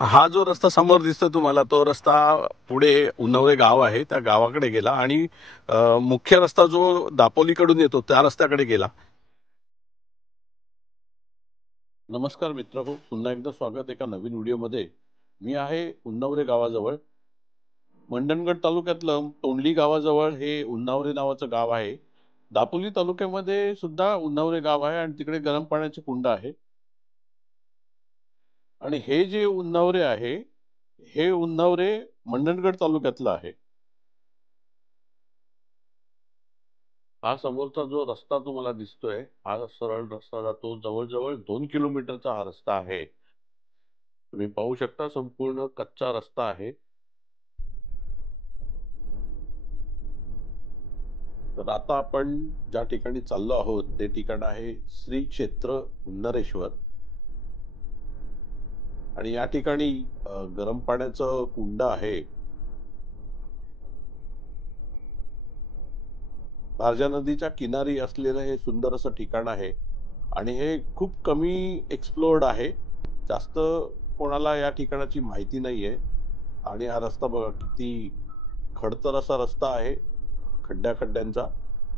हा जो रस्ता समोर दिसतो तुम्हाला तो रस्ता पुढे उन्नवरे गाव आहे त्या गावाकडे गेला आणि मुख्य रस्ता जो दापोलीकडून येतो त्या रस्त्याकडे गेला। नमस्कार मित्रांनो, पुन्हा एकदा स्वागत एका नवीन व्हिडिओमध्ये। मी आहे उन्नवरे गावाजवळ, मंडणगड तालुक्यातलं तोंडली गावाजवळ हे उन्नावरे नावाचं गाव आहे। दापोली तालुक्यामध्ये सुद्धा उन्नवरे गाव आहे आणि तिकडे गरम पाण्याचे कुंड आहे। आणि हे जे उन्नवरे आहे हे उन्नवरे मंडणगड तालुक्यातलं आहे। हा समोरचा जो रस्ता तुम्हाला दिसतोय हा सरळ रस्ता जातो, जवळजवळ 2 किलोमीटरचा हा रस्ता आहे। तुम्ही पाहू शकता संपूर्ण कच्चा रस्ता आहे। तर आता आपण ज्या ठिकाणी चाललो आहोत ते ठिकाण आहे श्री क्षेत्र उन्नरेश्वर। आणि या ठिकाणी गरम पाण्याचं कुंड आहे। भारजा नदीच्या किनारी असलेलं हे सुंदर असं ठिकाण आहे आणि हे खूप कमी एक्सप्लोर्ड आहे। जास्त कोणाला या ठिकाणाची माहिती नाहीये। आणि हा रस्ता बघा किती खडतर असा रस्ता आहे, खड्ड्यांचा।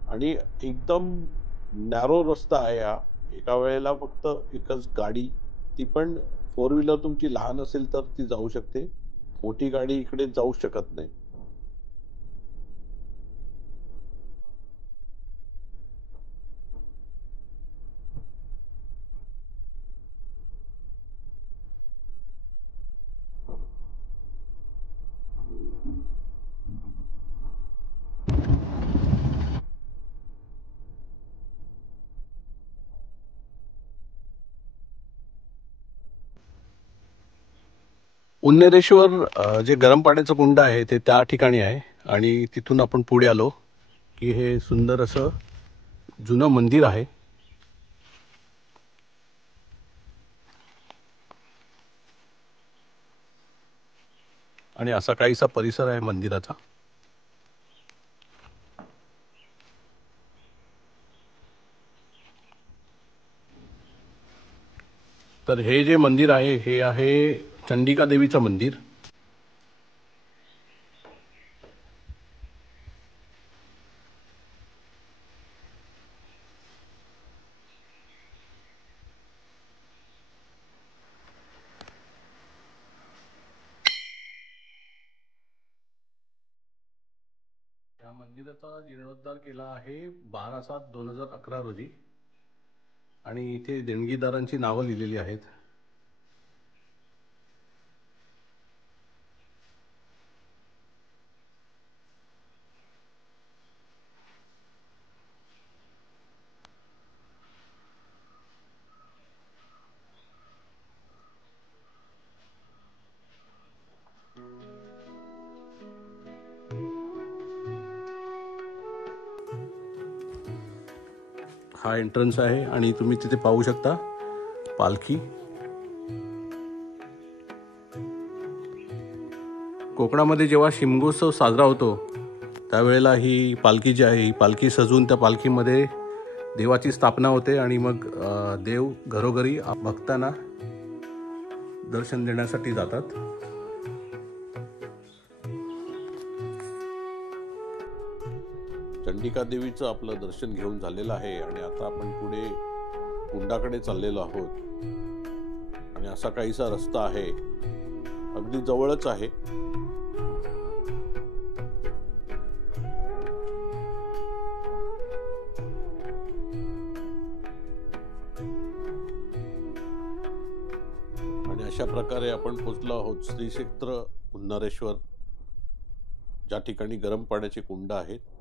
आणि एकदम नॅरो रस्ता आहे हा। एका वेळेला फक्त एकच गाडी, ती पण फोर व्हीलर तुमची लहान असेल तर ती जाऊ शकते, मोठी गाडी इकडे जाऊ शकत नाही। उन्नरेश्वर जे गरम पाण्याचं कुंड आहे ते त्या ठिकाणी आहे आणि तिथून आपण पुढे आलो की हे सुंदर असं जुनं मंदिर आहे। आणि असा काहीसा परिसर आहे मंदिराचा। तर हे जे मंदिर आहे हे आहे चंडिका देवीचं मंदिर। या मंदिराचा जीर्णोद्धार केला आहे 12/7/2011 रोजी आणि इथे देणगीदारांची नावं लिहिलेली आहेत। हा एंट्रन्स आहे आणि तुम्ही तिथे पाहू शकता पालखी। कोकणामध्ये जेव्हा शिमगोत्सव साजरा होतो त्यावेळेला ही पालखी जी आहे ही पालखी सजवून त्या पालखीमध्ये देवाची स्थापना होते आणि मग देव घरोघरी भक्तांना दर्शन देण्यासाठी जातात। चंडिका देवीचं आपलं दर्शन घेऊन झालेलं आहे आणि आता आपण पुढे कुंडाकडे चाललेलो आहोत। आणि असा काहीसा रस्ता आहे, अगदी जवळच आहे। आणि अशा प्रकारे आपण पोहोचलो आहोत श्री क्षेत्र उन्नरेश्वर, ज्या ठिकाणी गरम पाण्याचे कुंड आहेत।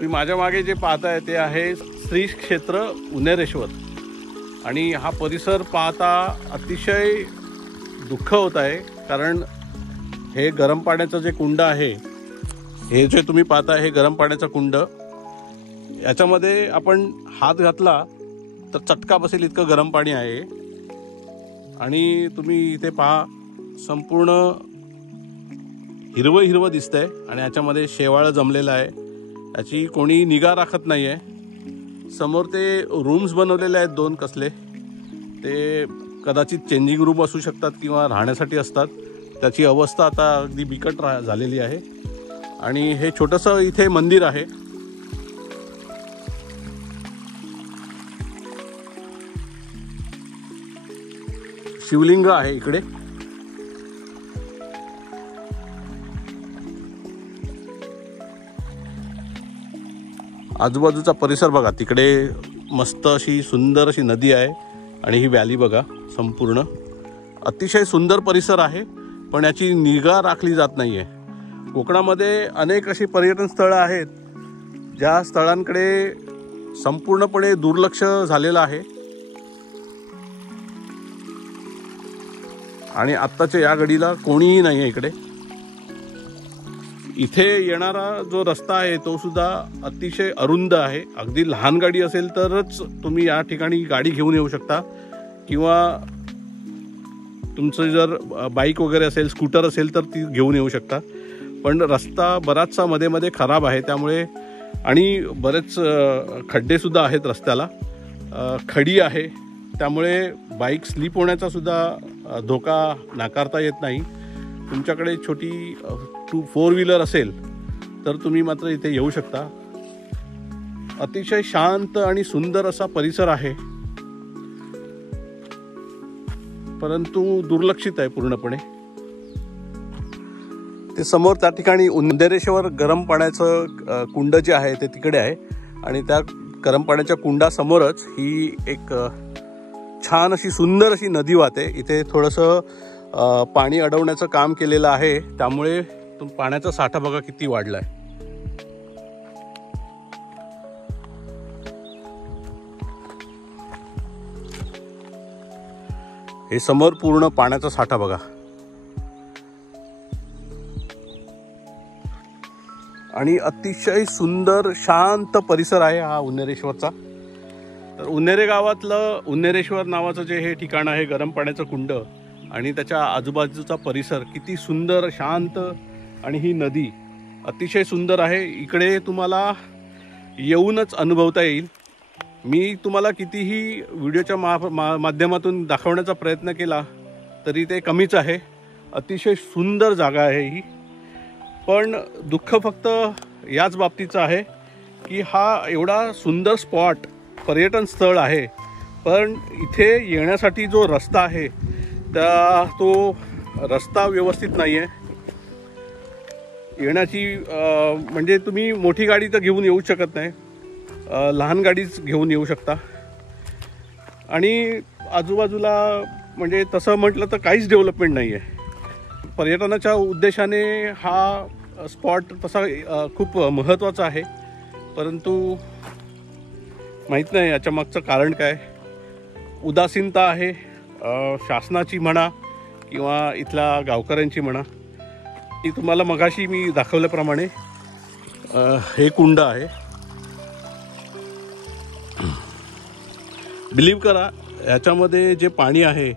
तुम्ही माझ्या मागे जे पाहताय ते आहे श्री क्षेत्र उन्हेरेश्वर आणि हा परिसर पाहता अतिशय दुःख होत आहे, कारण हे गरम पाण्याचं जे कुंड आहे, हे जे तुम्ही पाहताय हे गरम पाण्याचं कुंड, याच्यामध्ये आपण हात घातला तर चटका बसेल इतकं गरम पाणी आहे। आणि तुम्ही इथे पहा संपूर्ण हिरवं हिरवं दिसतंय आणि याच्यामध्ये शेवाळं जमलेलं आहे, याची कोणी निगा राखत नाही आहे। समोर ते रूम्स बनवलेले आहेत 2 कसले, ते कदाचित चेंजिंग रूम असू शकतात किंवा राहण्यासाठी असतात। त्याची अवस्था आता अगदी बिकट झालेली आहे। आणि हे छोटंसं इथे मंदिर आहे, शिवलिंग आहे इकडे। आजूबाजूचा परिसर बघा, तिकडे मस्त अशी सुंदर अशी नदी आहे आणि ही व्हॅली बघा, संपूर्ण अतिशय सुंदर परिसर आहे, पण याची निगा राखली जात नाही आहे। कोकणामध्ये अनेक अशी पर्यटन स्थळं आहेत ज्या स्थळांकडे संपूर्णपणे दुर्लक्ष झालेलं आहे आणि आत्ताच्या या घडीला कोणीही नाही आहे इकडे। इथे येणारा जो रस्ता आहे तो सुद्धा अतिशय अरुंद आहे, अगदी लहान गाडी असेल तरच तुम्ही या ठिकाणी गाडी घेऊन येऊ शकता, किंवा तुमचं जर बाईक वगैरे असेल, स्कूटर असेल तर ती घेऊन येऊ शकता। पण रस्ता बराचसा मध्ये मध्ये खराब आहे, त्यामुळे आणि बरेच खड्डे सुद्धा आहेत रस्त्याला, खडी आहे, त्यामुळे बाईक स्लिप होण्याचा सुद्धा धोका नाकारता येत नाही। तुमच्याकडे छोटी 4 व्हीलर असेल तर तुम्ही मात्र इथे येऊ शकता। अतिशय शांत आणि सुंदर असा परिसर आहे, परंतु दुर्लक्षित आहे पूर्णपणे। ते समोर त्या ठिकाणी उन्हेरेश्वर गरम पाण्याचं कुंड जे आहे ते तिकडे आहे आणि त्या गरम पाण्याच्या कुंडासमोरच ही एक छान अशी सुंदर अशी नदी वाहते। इथे थोडंसं पाणी अडवण्याचं काम केलेलं आहे, त्यामुळे पाण्याचा साठा बघा किती वाढलाय। हे समोर पूर्ण पाण्याचा साठा बघा आणि अतिशय सुंदर शांत परिसर आहे हा उन्हेरेश्वरचा। तर उन्हेरे गावातलं उन्हेरेश्वर नावाचं जे हे ठिकाण आहे, गरम पाण्याचं कुंड आणि त्याच्या आजूबाजूचा परिसर किती सुंदर शांत, आणि ही नदी अतिशय सुंदर आहे। इकडे तुम्हाला येऊनच अनुभवता येईल। मी तुम्हाला कितीही व्हिडिओच्या माध्यमातून दाखवण्याचा प्रयत्न केला तरी ते कमीच आहे। अतिशय सुंदर जागा आहे ही, पण दुःख फक्त याच बाबतीचं आहे की हा एवढा सुंदर स्पॉट, पर्यटन स्थळ आहे, पण इथे येण्यासाठी जो रस्ता आहे तो रस्ता व्यवस्थित नाही आहे। येण्याची म्हणजे तुम्ही मोठी गाडी तर घेऊन येऊ शकत नाही, लहान गाडीच घेऊन येऊ शकता। आणि आजूबाजूला म्हणजे तसं म्हटलं तर काहीच डेव्हलपमेंट नाही आहे। पर्यटनाच्या उद्देशाने हा स्पॉट तसा खूप महत्त्वाचा आहे, परंतु माहीत नाही याच्या मागचं कारण काय। उदासीनता आहे शासनाची म्हणा किंवा इथल्या गावकऱ्यांची म्हणा। ती तुम्हाला मगाशी मी दाखवल्याप्रमाणे हे कुंड आहे। बिलीव्ह करा, याच्यामध्ये जे पाणी आहे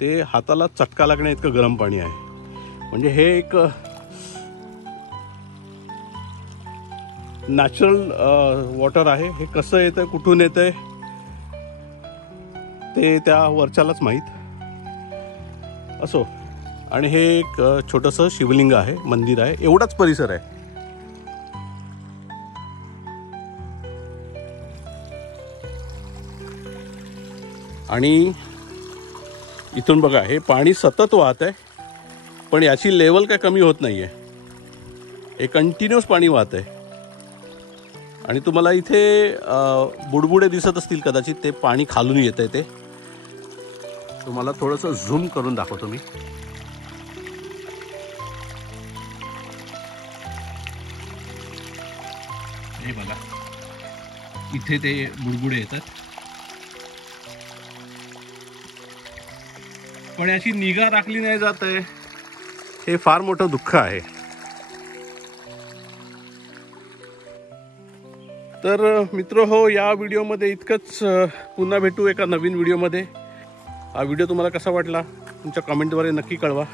ते हाताला चटका लागण्या इतकं गरम पाणी आहे। म्हणजे हे एक नॅचरल वॉटर आहे। हे कसं येतं, कुठून येतंय ते त्या वरच्यालाच माहीत असो। आणि हे एक छोटंसं शिवलिंग आहे, मंदिर आहे, एवढाच परिसर आहे। आणि इथून बघा हे पाणी सतत वाहत आहे, पण याची लेवल काय कमी होत नाहीये, हे कंटिन्युअस पाणी वाहत आहे। आणि तुम्हाला इथे बुडबुडे दिसत असतील कदाचित, ते पाणी खालून येत आहे। ते तुम्हाला थोडंसं झूम करून दाखवतो मी। हे बघा, इथे ते बुडबुडे येतात, पण याची निगा राखली नाही जात आहे, हे फार मोठं दुःख आहे. तर मित्र हो, या व्हिडिओमध्ये इतकंच. पुन्हा भेटू एका नवीन व्हिडिओमध्ये. हा व्हिडिओ तुम्हाला कसा वाटला तुमच्या कमेंटद्वारे नक्की कळवा.